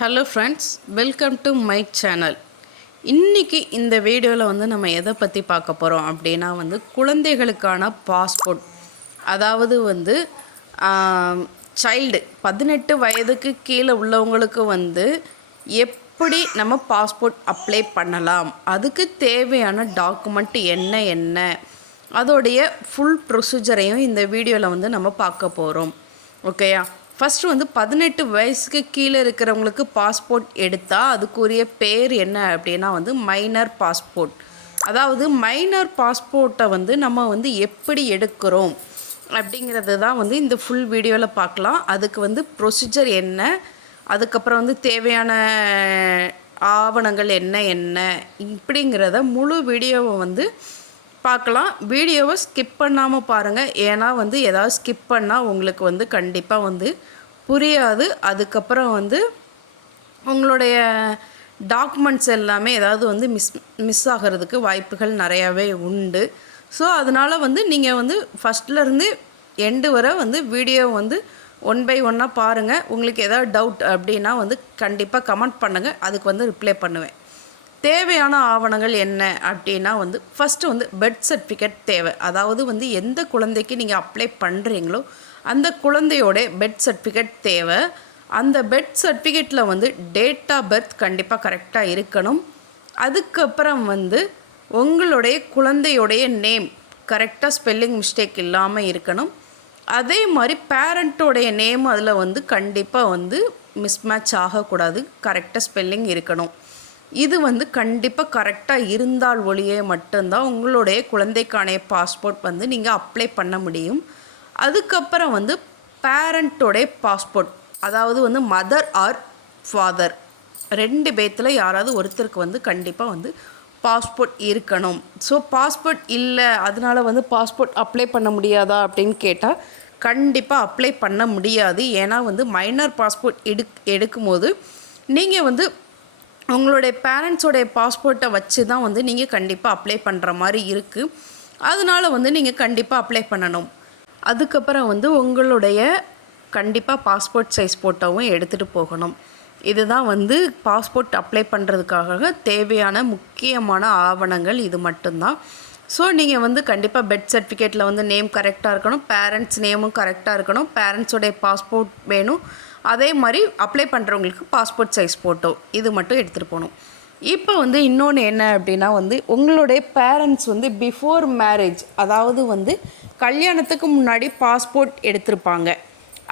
Hello friends welcome to my channel இன்றைக்கி இந்த வீடியோவில் வந்து நம்ம எதை பற்றி பார்க்க போகிறோம் அப்படின்னா வந்து குழந்தைகளுக்கான பாஸ்போர்ட் அதாவது வந்து சைல்டு பதினெட்டு வயதுக்கு கீழே உள்ளவங்களுக்கு வந்து எப்படி நம்ம பாஸ்போர்ட் அப்ளை பண்ணலாம்? அதுக்கு தேவையான டாக்குமெண்ட் என்ன என்ன? அதோடைய ஃபுல் ப்ரொசீஜரையும் இந்த வீடியோவில் வந்து நம்ம பார்க்க போகிறோம் ஓகேயா ஃபஸ்ட்டு வந்து பதினெட்டு வயசுக்கு கீழே இருக்கிறவங்களுக்கு பாஸ்போர்ட் எடுத்தால் அதுக்குரிய பேர் என்ன அப்படின்னா வந்து மைனர் பாஸ்போர்ட் அதாவது மைனர் பாஸ்போர்ட்டை வந்து நம்ம வந்து எப்படி எடுக்கிறோம் அப்படிங்கிறது தான் வந்து இந்த ஃபுல் வீடியோவில் பார்க்கலாம். அதுக்கு வந்து ப்ரொசீஜர் என்ன? அதுக்கப்புறம் வந்து தேவையான ஆவணங்கள் என்ன என்ன? இப்படிங்கிறத முழு வீடியோவை வந்து பார்க்கலாம். வீடியோவை ஸ்கிப் பண்ணாமல் பாருங்கள் ஏன்னா வந்து எதாவது ஸ்கிப் பண்ணால் உங்களுக்கு வந்து கண்டிப்பாக வந்து புரியாது. அதுக்கப்புறம் வந்து உங்களுடைய டாக்குமெண்ட்ஸ் எல்லாமே ஏதாவது வந்து மிஸ் மிஸ் ஆகிறதுக்கு வாய்ப்புகள் நிறையாவே உண்டு. ஸோ அதனால் வந்து நீங்கள் வந்து ஃபஸ்ட்லேருந்து எண்டு வரை வந்து வீடியோ வந்து ஒன் பை ஒன்னாக பாருங்கள் உங்களுக்கு ஏதாவது டவுட் அப்படின்னா வந்து கண்டிப்பாக கமெண்ட் பண்ணுங்கள் அதுக்கு வந்து ரிப்ளை பண்ணுவேன். தேவையான ஆவணங்கள் என்ன அப்படின்னா வந்து ஃபஸ்ட்டு வந்து பெட் சர்டிஃபிகேட் தேவை. அதாவது வந்து எந்த குழந்தைக்கு நீங்கள் அப்ளை பண்ணுறீங்களோ அந்த குழந்தையோட பெட் சர்டிஃபிகேட் தேவை. அந்த பெட் சர்டிஃபிகேட்டில் வந்து டேட் ஆஃப் பர்த் கண்டிப்பாக கரெக்டாக இருக்கணும். அதுக்கப்புறம் வந்து உங்களுடைய குழந்தையுடைய நேம் கரெக்டாக ஸ்பெல்லிங் மிஸ்டேக் இல்லாமல் இருக்கணும். அதே மாதிரி பேரண்ட்டோடைய நேம் அதில் வந்து கண்டிப்பாக வந்து மிஸ்மேட்ச் ஆகக்கூடாது. கரெக்டாக ஸ்பெல்லிங் இருக்கணும். இது வந்து கண்டிப்பாக கரெக்டாக இருந்தால் ஒளியே மட்டும்தான். உங்களுடைய குழந்தைக்கான பாஸ்போர்ட் வந்து நீங்கள் அப்ளை பண்ண முடியும். அதுக்கப்புறம் வந்து பேரண்ட்டோடைய பாஸ்போர்ட் அதாவது வந்து மதர் ஆர் ஃபாதர் ரெண்டு பேத்தில் யாராவது ஒருத்தருக்கு வந்து கண்டிப்பாக வந்து பாஸ்போர்ட் இருக்கணும். ஸோ பாஸ்போர்ட் இல்லை அதனால் வந்து பாஸ்போர்ட் அப்ளை பண்ண முடியாதா அப்படின்னு கேட்டால் கண்டிப்பாக அப்ளை பண்ண முடியாது. ஏன்னா வந்து மைனர் பாஸ்போர்ட் எடு எடுக்கும்போது நீங்கள் வந்து உங்களுடைய பேரண்ட்ஸோடைய பாஸ்போர்ட்டை வச்சு தான் வந்து நீங்கள் கண்டிப்பாக அப்ளை பண்ணுற மாதிரி இருக்குது அதனால் வந்து நீங்கள் கண்டிப்பாக அப்ளை பண்ணணும். அதுக்கப்புறம் வந்து உங்களுடைய கண்டிப்பாக பாஸ்போர்ட் சைஸ் ஃபோட்டோவும் எடுத்துகிட்டு போகணும். இதுதான் வந்து பாஸ்போர்ட் அப்ளை பண்ணுறதுக்காக தேவையான முக்கியமான ஆவணங்கள் இது மட்டும்தான். ஸோ நீங்கள் வந்து கண்டிப்பாக பெட் சர்டிஃபிகேட்டில் வந்து நேம் கரெக்டாக இருக்கணும் பேரண்ட்ஸ் நேமும் கரெக்டாக இருக்கணும் பேரண்ட்ஸோடைய பாஸ்போர்ட் வேணும். அதே மாதிரி அப்ளை பண்ணுறவங்களுக்கு பாஸ்போர்ட் சைஸ் ஃபோட்டோ இது மட்டும் எடுத்துகிட்டு போகணும். இப்போ வந்து இன்னொன்று என்ன அப்படின்னா வந்து உங்களுடைய பேரண்ட்ஸ் வந்து பிஃபோர் மேரேஜ் அதாவது வந்து கல்யாணத்துக்கு முன்னாடி பாஸ்போர்ட் எடுத்திருப்பாங்க.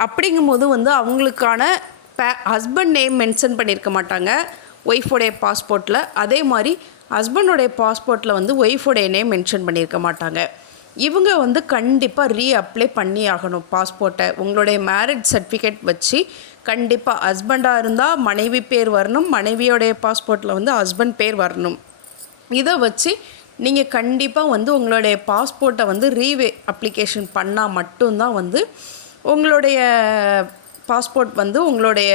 அப்படிங்கும்போது வந்து அவங்களுக்கான பே ஹஸ்பண்ட் நேம் மென்ஷன் பண்ணியிருக்க மாட்டாங்க. ஒய்ஃபோடைய பாஸ்போர்ட்டில் அதே மாதிரி ஹஸ்பண்டோடைய பாஸ்போர்ட்டில் வந்து ஒய்ஃபோடைய நேம் மென்ஷன் பண்ணியிருக்க மாட்டாங்க. இவங்க வந்து கண்டிப்பாக ரீ அப்ளை பண்ணி ஆகணும் பாஸ்போர்ட்டை உங்களுடைய மேரேஜ் சர்டிஃபிகேட் வச்சு கண்டிப்பாக ஹஸ்பண்டாக இருந்தால் மனைவி பேர் வரணும் மனைவியோடைய பாஸ்போர்ட்டில் வந்து ஹஸ்பண்ட் பேர் வரணும். இதை வச்சு நீங்கள் கண்டிப்பாக வந்து உங்களுடைய பாஸ்போர்ட்டை வந்து ரீவே அப்ளிகேஷன் பண்ணால் மட்டும்தான் வந்து உங்களுடைய பாஸ்போர்ட் வந்து உங்களுடைய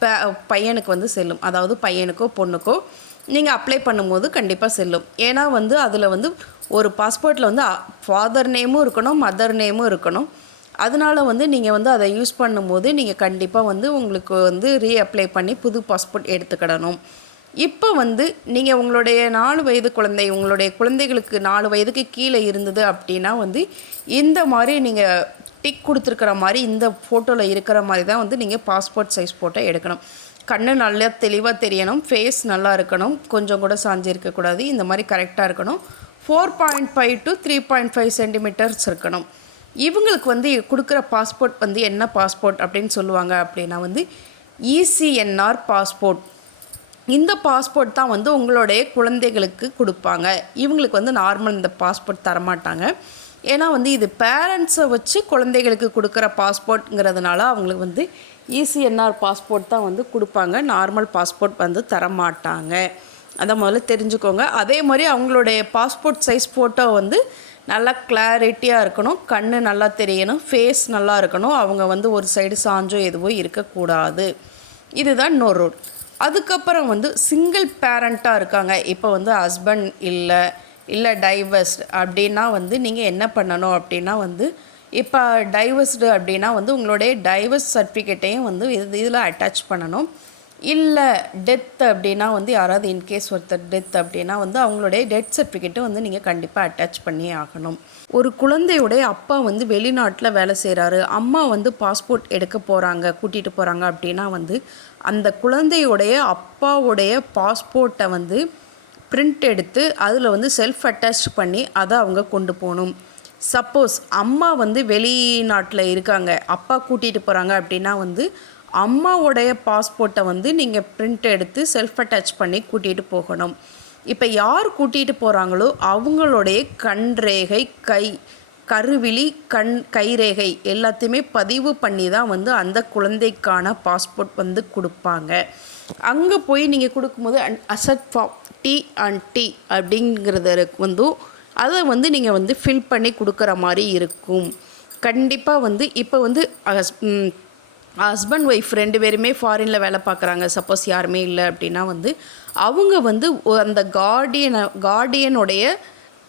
ப பையனுக்கு வந்து செல்லும். அதாவது பையனுக்கோ பொண்ணுக்கோ நீங்கள் அப்ளை பண்ணும்போது கண்டிப்பாக செல்லும். ஏன்னா வந்து அதில் வந்து ஒரு பாஸ்போர்ட்டில் வந்து ஃபாதர் நேமும் இருக்கணும் மதர் நேமும் இருக்கணும். அதனால் வந்து நீங்கள் வந்து அதை யூஸ் பண்ணும்போது நீங்கள் கண்டிப்பாக வந்து உங்களுக்கு வந்து ரீ அப்ளை பண்ணி புது பாஸ்போர்ட் எடுத்துக்கிடணும். இப்போ வந்து நீங்கள் உங்களுடைய நாலு வயது குழந்தை உங்களுடைய குழந்தைகளுக்கு நாலு வயதுக்கு கீழே இருந்தது அப்படின்னா வந்து இந்த மாதிரி நீங்கள் டிக் கொடுத்துருக்கிற மாதிரி இந்த ஃபோட்டோவில் இருக்கிற மாதிரி தான் வந்து நீங்கள் பாஸ்போர்ட் சைஸ் ஃபோட்டோ எடுக்கணும். கண்ணு நல்லா தெளிவாக தெரியணும் ஃபேஸ் நல்லா இருக்கணும் கொஞ்சம் கூட சாஞ்சி இருக்கக்கூடாது இந்த மாதிரி கரெக்டாக இருக்கணும். Four point five to three point five centimetres இருக்கணும். இவங்களுக்கு வந்து கொடுக்குற பாஸ்போர்ட் வந்து என்ன பாஸ்போர்ட் அப்படின்னு சொல்லுவாங்க அப்படின்னா வந்து இசிஎன்ஆர் பாஸ்போர்ட் இந்த பாஸ்போர்ட் தான் வந்து உங்களுடைய குழந்தைகளுக்கு கொடுப்பாங்க. இவங்களுக்கு வந்து நார்மல் இந்த பாஸ்போர்ட் தரமாட்டாங்க. ஏன்னா வந்து இது பேரண்ட்ஸை வச்சு குழந்தைகளுக்கு கொடுக்குற பாஸ்போர்ட்ங்கிறதுனால அவங்களுக்கு வந்து இசிஎன்ஆர் பாஸ்போர்ட் தான் வந்து கொடுப்பாங்க. நார்மல் பாஸ்போர்ட் வந்து தரமாட்டாங்க. அதை முதல்ல தெரிஞ்சுக்கோங்க. அதே மாதிரி அவங்களுடைய பாஸ்போர்ட் சைஸ் ஃபோட்டோ வந்து நல்லா கிளாரிட்டியாக இருக்கணும். கண் நல்லா தெரியணும். ஃபேஸ் நல்லா இருக்கணும். அவங்க வந்து ஒரு சைடு சாஞ்சோ எதுவோ இருக்கக்கூடாது. இதுதான் இன்னொரு ரூல் அதுக்கப்புறம் வந்து சிங்கிள் பேரண்ட்டாக இருக்காங்க. இப்போ வந்து ஹஸ்பண்ட் இல்லை இல்லை டைவர்ஸ்டு அப்படின்னா வந்து நீங்கள் என்ன பண்ணணும் அப்படின்னா வந்து இப்போ டைவர்ஸ்டு அப்படின்னா வந்து உங்களுடைய டைவர்ஸ் சர்டிஃபிகேட்டையும் வந்து இது இதில் அட்டாச் பண்ணணும். இல்லை டெத் அப்படின்னா வந்து யாராவது இன்கேஸ் ஒருத்தர் டெத் அப்படின்னா வந்து அவங்களுடைய டெத் சர்டிஃபிகேட்டை வந்து நீங்கள் கண்டிப்பாக அட்டாச் பண்ணியே ஆகணும். ஒரு குழந்தையுடைய அப்பா வந்து வெளிநாட்டில் வேலை செய்கிறாரு அம்மா வந்து பாஸ்போர்ட் எடுக்க போகிறாங்க கூட்டிகிட்டு போகிறாங்க அப்படின்னா வந்து அந்த குழந்தையுடைய அப்பாவுடைய பாஸ்போர்ட்டை வந்து பிரிண்ட் எடுத்து அதில் வந்து செல்ஃப் அட்டாச் பண்ணி அதை அவங்க கொண்டு போகணும். சப்போஸ் அம்மா வந்து வெளிநாட்டில் இருக்காங்க அப்பா கூட்டிகிட்டு போகிறாங்க அப்படின்னா வந்து அம்மாவுடைய பாஸ்போர்ட்டை வந்து நீங்கள் பிரிண்ட் எடுத்து செல்ஃப் அட்டாச் பண்ணி கூட்டிகிட்டு போகணும். இப்போ யார் கூட்டிகிட்டு போகிறாங்களோ அவங்களுடைய கண் ரேகை கை கருவிழி கண் கைரேகை எல்லாத்தையுமே பதிவு பண்ணி தான் வந்து அந்த குழந்தைக்கான பாஸ்போர்ட் வந்து கொடுப்பாங்க. அங்கே போய் நீங்கள் கொடுக்கும்போது asset form T and D அப்படிங்கிறத வந்து அதை வந்து நீங்கள் வந்து ஃபில் பண்ணி கொடுக்குற மாதிரி இருக்கும். கண்டிப்பாக வந்து இப்போ வந்து ஹஸ்பண்ட் ஒய்ஃப் ரெண்டு பேருமே ஃபாரினில் வேலை பார்க்குறாங்க. சப்போஸ் யாருமே இல்லை அப்படின்னா வந்து அவங்க வந்து அந்த கார்டியனை கார்டியனுடைய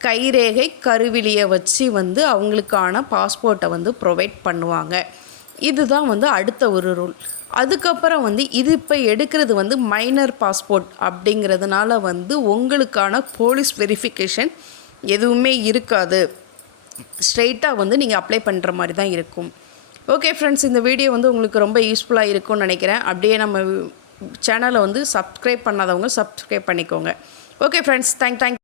கைரேகை கருவிலியை வச்சு வந்து அவங்களுக்கான பாஸ்போர்ட்டை வந்து ப்ரொவைட் பண்ணுவாங்க. இதுதான் வந்து அடுத்த ஒரு ரூல் அதுக்கப்புறம் வந்து இது இப்போ எடுக்கிறது வந்து மைனர் பாஸ்போர்ட் அப்படிங்கிறதுனால வந்து உங்களுக்கான போலீஸ் வெரிஃபிகேஷன் எதுவுமே இருக்காது. ஸ்ட்ரெயிட்டாக வந்து நீங்கள் அப்ளை பண்ணுற மாதிரி தான் இருக்கும். ஓகே ஃப்ரெண்ட்ஸ் இந்த வீடியோ வந்து உங்களுக்கு ரொம்ப யூஸ்ஃபுல்லாக இருக்கும்னு நினைக்கிறேன். அப்படியே நம்ம சேனலை வந்து சப்ஸ்கிரைப் பண்ணாதவங்க சப்ஸ்கிரைப் பண்ணிக்கோங்க. Okay friends thank thank